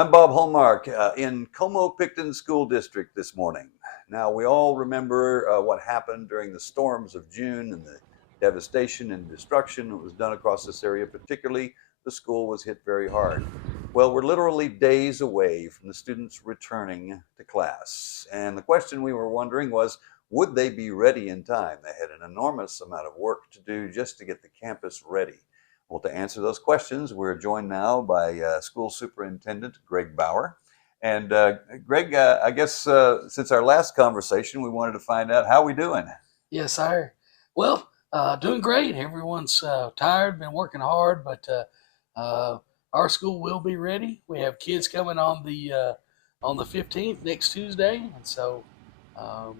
I'm Bob Hallmark in Como-Pickton School District this morning. Now, we all remember what happened during the storms of June and the devastation and destruction that was done across this area. Particularly, the school was hit very hard. Well, we're literally days away from the students returning to class. And the question we were wondering was, would they be ready in time? They had an enormous amount of work to do just to get the campus ready. Well, to answer those questions, we're joined now by School Superintendent Greg Bauer. And Greg, I guess since our last conversation, we wanted to find out how we doing. Yes, sir. Well, doing great. Everyone's tired, been working hard, but our school will be ready. We have kids coming on the 15th, next Tuesday, and so um,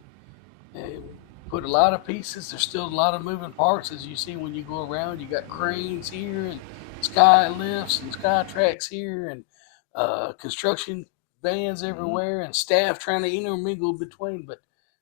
put a lot of pieces. There's still a lot of moving parts, as you see when you go around. You got cranes here and sky lifts and sky tracks here and construction vans everywhere and staff trying to intermingle between. But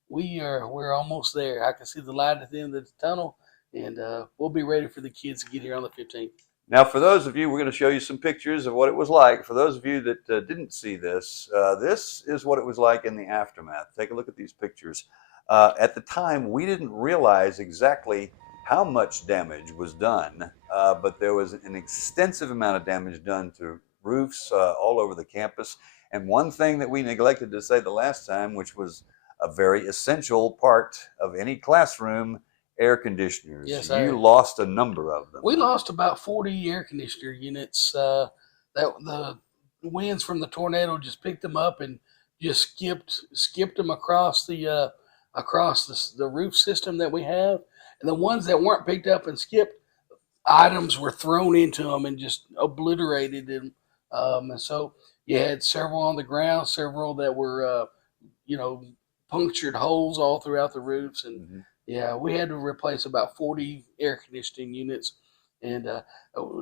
we're almost there. I can see the light at the end of the tunnel, and we'll be ready for the kids to get here on the 15th. Now, for those of you, we're going to show you some pictures of what it was like. For those of you that didn't see this, this is what it was like in the aftermath. Take a look at these pictures. At the time, we didn't realize exactly how much damage was done, but there was an extensive amount of damage done to roofs all over the campus. And one thing that we neglected to say the last time, which was a very essential part of any classroom, air conditioners. Yes, you lost a number of them. We lost about 40 air conditioner units. That the winds from the tornado just picked them up and just skipped them across the roof system that we have. And the ones that weren't picked up and skipped, items were thrown into them and just obliterated them. And so you had several on the ground, several that were punctured holes all throughout the roofs, and yeah, we had to replace about 40 air conditioning units, and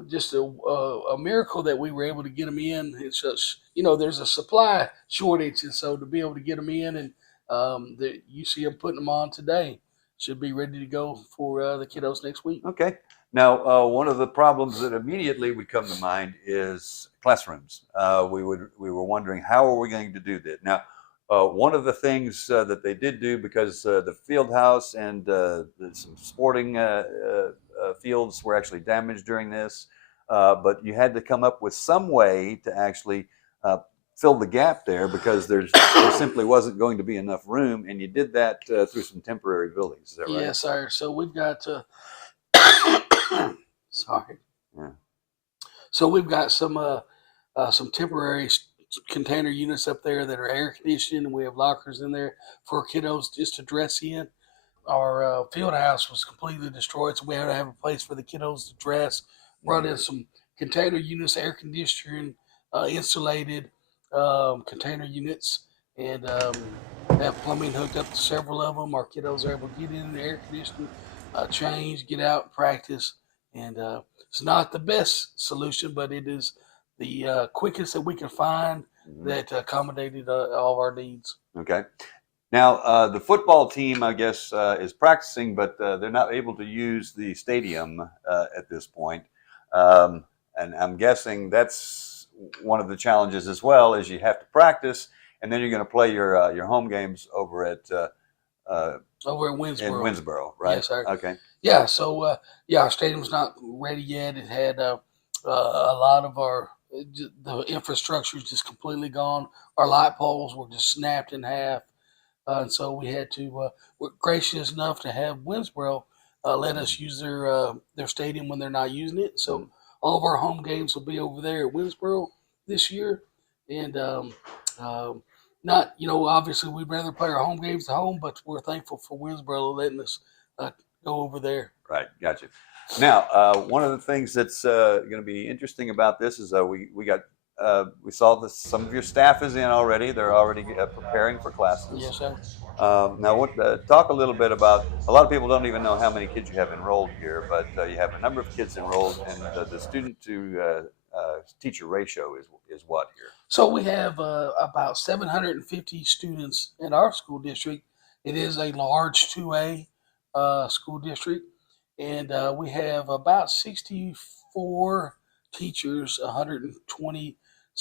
just a miracle that we were able to get them in. It's just, there's a supply shortage, and so to be able to get them in, and you see them putting them on today, should be ready to go for the kiddos next week. Okay. Now, one of the problems that immediately would come to mind is classrooms. We were wondering, how are we going to do that? Now, one of the things that they did do, because the field house and some sporting fields were actually damaged during this, but you had to come up with some way to actually fill the gap there, because there simply wasn't going to be enough room, and you did that through some temporary buildings. Is that right? Yes, sir. So we've got sorry. Yeah. So we've got some temporary container units up there that are air conditioned, and we have lockers in there for kiddos just to dress in. Our field house was completely destroyed, so we had to have a place for the kiddos to dress. Brought in some container units, air conditioning, insulated container units, and have plumbing hooked up to several of them. Our kiddos are able to get in the air conditioning, change, get out, practice, and it's not the best solution, but it is the quickest that we can find that accommodated all of our needs. Okay. Now, the football team, I guess, is practicing, but they're not able to use the stadium at this point. And I'm guessing that's one of the challenges as well, is you have to practice, and then you're going to play your home games over at over in Winsboro. In Winsboro, right? Yes, sir. Okay. Yeah. So our stadium's not ready yet. It had a lot of the infrastructure is just completely gone. Our light poles were just snapped in half, and so we had to. We're gracious enough to have Winsboro let us use their stadium when they're not using it. So all of our home games will be over there at Winsboro this year, and not, obviously we'd rather play our home games at home, but we're thankful for Winsboro letting us go over there. Right, gotcha. Now, one of the things that's going to be interesting about this is we saw that some of your staff is in already. They're already preparing for classes. Yes, sir. Now, talk a little bit about, a lot of people don't even know how many kids you have enrolled here, but you have a number of kids enrolled, and the student to teacher ratio is what here? So we have about 750 students in our school district. It is a large 2A school district, and we have about 64 teachers, 120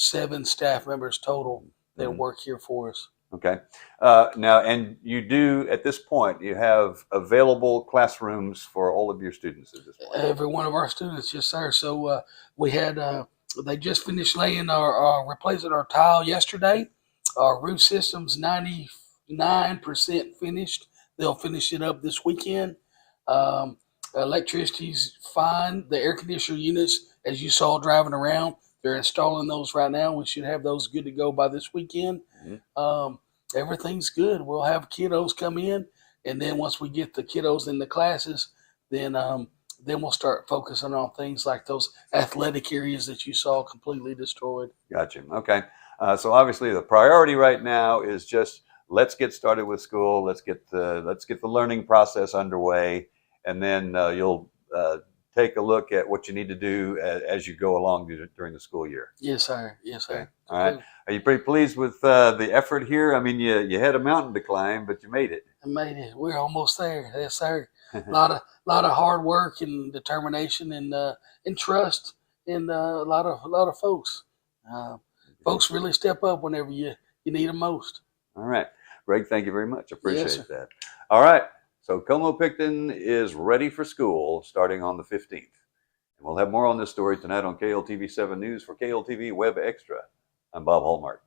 7 staff members total that Mhm. work here for us. Okay. Now, and you do at this point, you have available classrooms for all of your students at this point. Every one of our students, yes, sir. So we had they just finished laying replacing our tile yesterday. Our roof system's 99% finished. They'll finish it up this weekend. Um, Electricity's fine. The air conditioner units, as you saw driving around, they're installing those right now. We should have those good to go by this weekend. Mhm. Everything's good. We'll have kiddos come in, and then once we get the kiddos in the classes, then we'll start focusing on things like those athletic areas that you saw completely destroyed. Gotcha. Okay. So obviously the priority right now is just let's get started with school. Let's get the learning process underway, and then you'll take a look at what you need to do as you go along during the school year. Yes, sir. Yes, Okay. sir. All right. Are you pretty pleased with the effort here? I mean, you had a mountain to climb, but you made it. I made it. We're almost there. Yes, sir. A lot of hard work and determination and trust and a lot of folks. Uh, Folks really step up whenever you need them most. All right. Greg, thank you very much. Yes, Appreciate sir. that. All right. So Como-Pickton is ready for school starting on the 15th. And we'll have more on this story tonight on KLTV 7 News for KLTV Web Extra. I'm Bob Hallmark.